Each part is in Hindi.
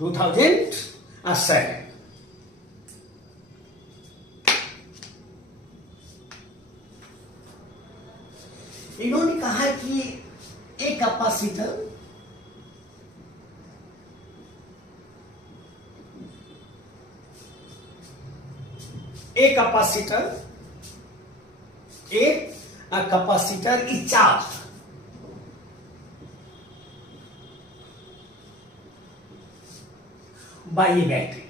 2007। इन्होंने कहा कि एक capacitor a capacitor is charged by a battery.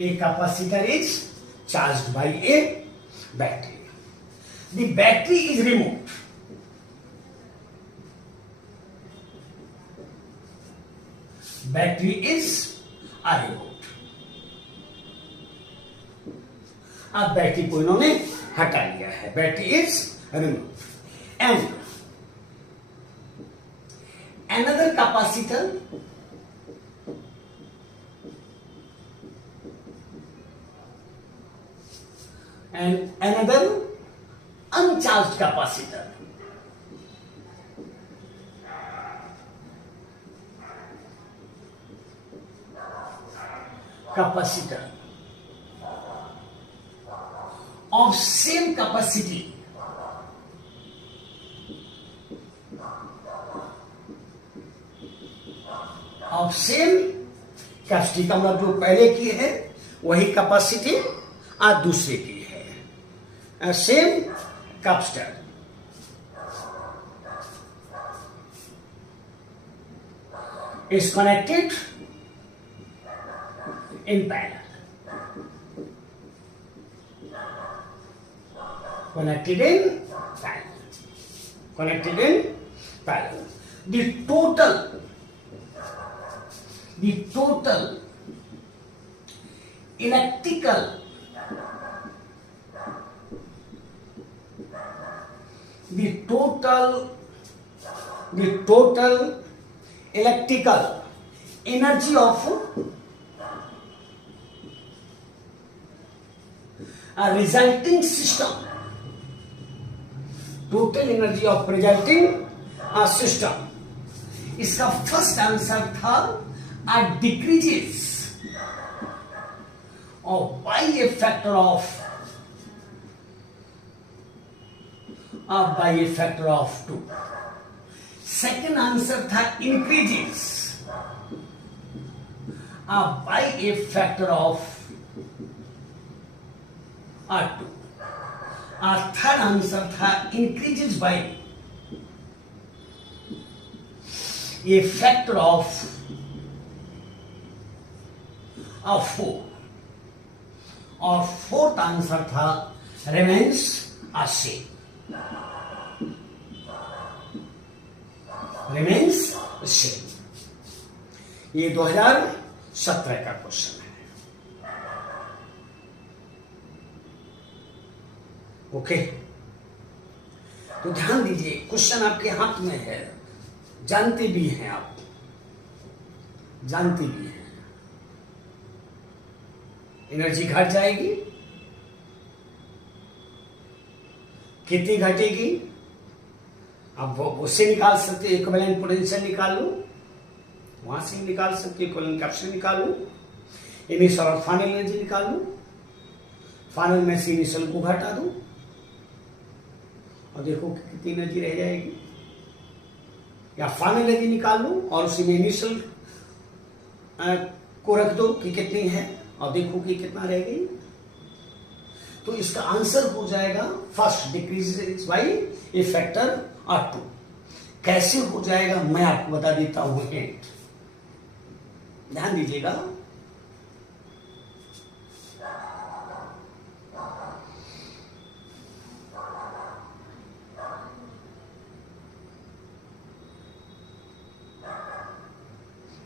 A capacitor is charged by a battery. The battery is removed. Battery is removed. अब बैटरी को इन्होंने हटा लिया है. Battery is remove. And another capacitor and another uncharged capacitor. Capacitor of same capacity of same capacity का मतलब जो पहले की है वही कैपेसिटी आज दूसरे की है. Same capacitor is connected in parallel. Connected in parallel. The total electrical energy of a resulting system, total energy of resulting system, इसका फर्स्ट आंसर था decreases by a factor of 2. Second answer था increases by a factor of 2. Third answer था increases by a factor of 4. और फोर्थ आंसर था remains same. remains same. ये 2017 का क्वेश्चन है. ओके, तो ध्यान दीजिए, क्वेश्चन आपके हाथ में है, जानते भी हैं आप, जानते भी हैं. एनर्जी घट जाएगी, कितनी घटेगी आप उससे निकाल सकते. इक्विवेलेंट पोटेंशियल निकाल लो, वहां से निकाल सकते. इक्विवेलेंट कैपेसिटी निकाल लो, इनिशियल और फाइनल एनर्जी निकाल लो. फाइनल में से इनिशियल को घटा दो और देखो कितनी एनर्जी रह जाएगी. या फाइनल एनर्जी निकाल लो और उसी में इनिशियल को रख दो कि कितनी है और देखो कि कितना रह गई. तो इसका आंसर हो जाएगा first decrease by A factor 2. कैसे हो जाएगा मैं आपको बता देता हूं. हिंट ध्यान दीजिएगा.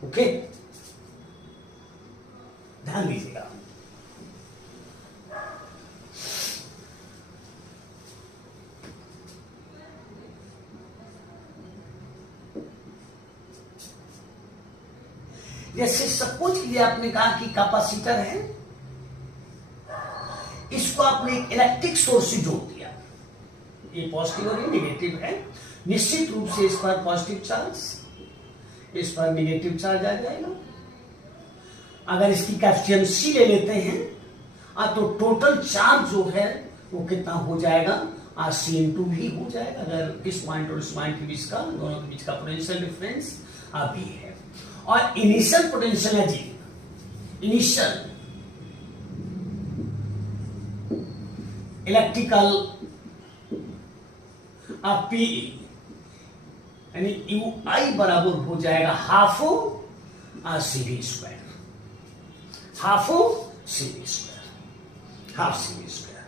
ओके, ध्यान दीजिएगा. जैसे सपोज कीजिए आपने कहा कि कैपेसिटर है, इसको आपने एक इलेक्ट्रिक सोर्स से जोड़ दिया. ये पॉजिटिव और ये निगेटिव है। निश्चित रूप से इस पर पॉजिटिव चार्ज, इस पर निगेटिव चार्ज आ जाएगा। अगर इसकी कैपेसिटेंसी ले लेते हैं तो टोटल चार्ज जो है वो कितना हो जाएगा, C/2 भी हो जाएगा। अगर इस पॉइंट और इस पॉइंट के बीच का, दोनों के बीच का पोटेंशियल डिफरेंस भी है। और इनिशियल पोटेंशियल है जी, इनिशियल इलेक्ट्रिकल पी यानी UI बराबर हो जाएगा half CV square, half CV square, half CV square,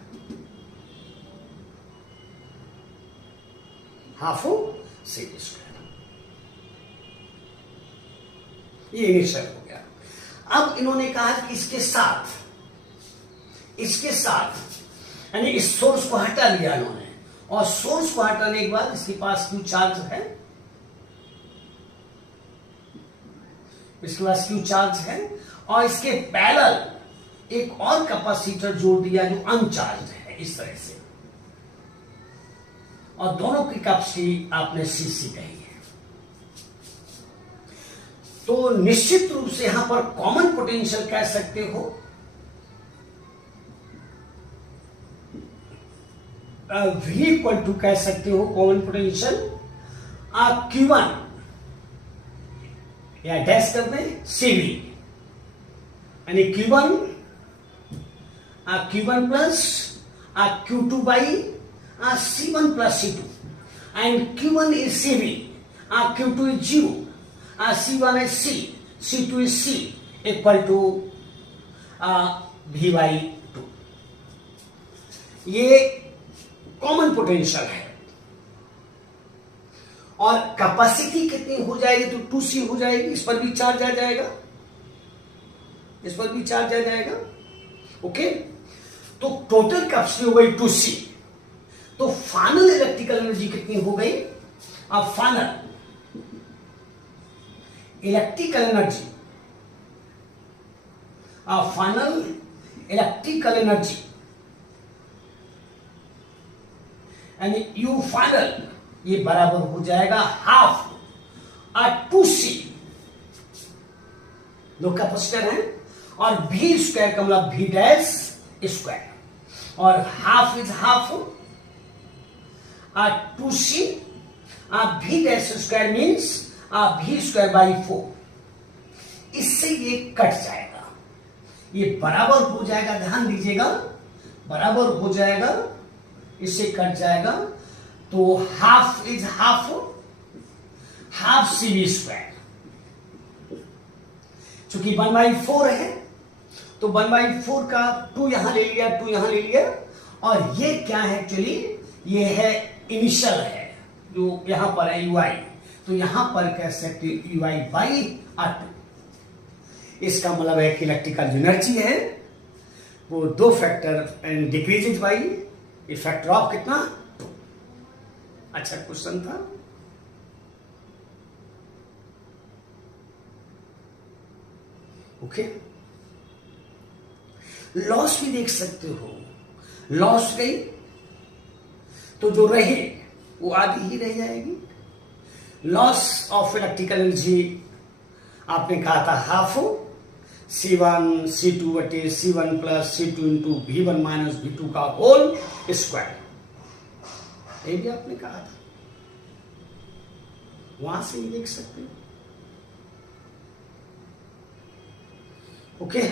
half CV square. ये इनिशियल हो गया। अब इन्होंने कहा कि इसके साथ यानी इस सोर्स को हटा लिया इन्होंने, और सोर्स को हटाने के बाद इसके पास क्यू चार्ज है, इसके पास क्यू चार्ज है, और इसके पैरेलल एक और कैपेसिटर जोड़ दिया जो अनचार्ज है इस तरह से, और दोनों की कैपेसिटी आपने CC कही है। तो निश्चित रूप से यहां पर कॉमन पोटेंशियल कह सकते हो V इक्वल टू कह सकते हो कॉमन पोटेंशियल Q1 या डैश कर दें CV, यानी Q1 plus Q2 by C1 plus C2, and Q1 is CV, Q2 is 0, C1 is C, C2 is C, equal to V/2। ये कॉमन पोटेंशियल है। और कैपेसिटी कितनी हो जाएगी, तो 2C हो जाएगी। इस पर भी चार्ज आ जाएगा, इस पर भी चार्ज आ जाएगा। ओके, तो टोटल कैपेसिटी हो गई 2C। तो फाइनल इलेक्ट्रिकल एनर्जी कितनी हो गई, अब final electrical energy, final electrical energy यानी U फाइनल, ये बराबर हो जाएगा हाफ 2C, दो कैपेसिटर हैं, और V स्क्वायर का मतलब V डैश स्क्वायर, और half is half 2C, V dash square means V square by 4। इससे ये कट जाएगा, ये बराबर हो जाएगा, ध्यान दीजिएगा, बराबर हो जाएगा, इससे कट जाएगा। तो half is half CV square, चूंकि 1/4 है तो 1/4 का 2 यहां ले लिया, 2 यहां ले लिया, और ये क्या है एक्चुअली, ये है इनिशियल है जो यहां पर है UI, तो यहां पर कह सकते UI/2। इसका मतलब है कि इलेक्ट्रिकल एनर्जी है वो 2 फैक्टर एंड डिक्रीजेज बाई ये फैक्टर ऑफ कितना। अच्छा क्वेश्चन था। ओके, लॉस भी देख सकते हो, लॉस गई तो जो रहे वो आधी ही रह जाएगी। लॉस ऑफ इलेक्ट्रिकल एनर्जी आपने कहा था हाफ C1 C2 बटे C1 plus C2 into V1 minus V2 का होल स्क्वायर, ये भी आपने कहा था, वहां से ही देख सकते हो। ओके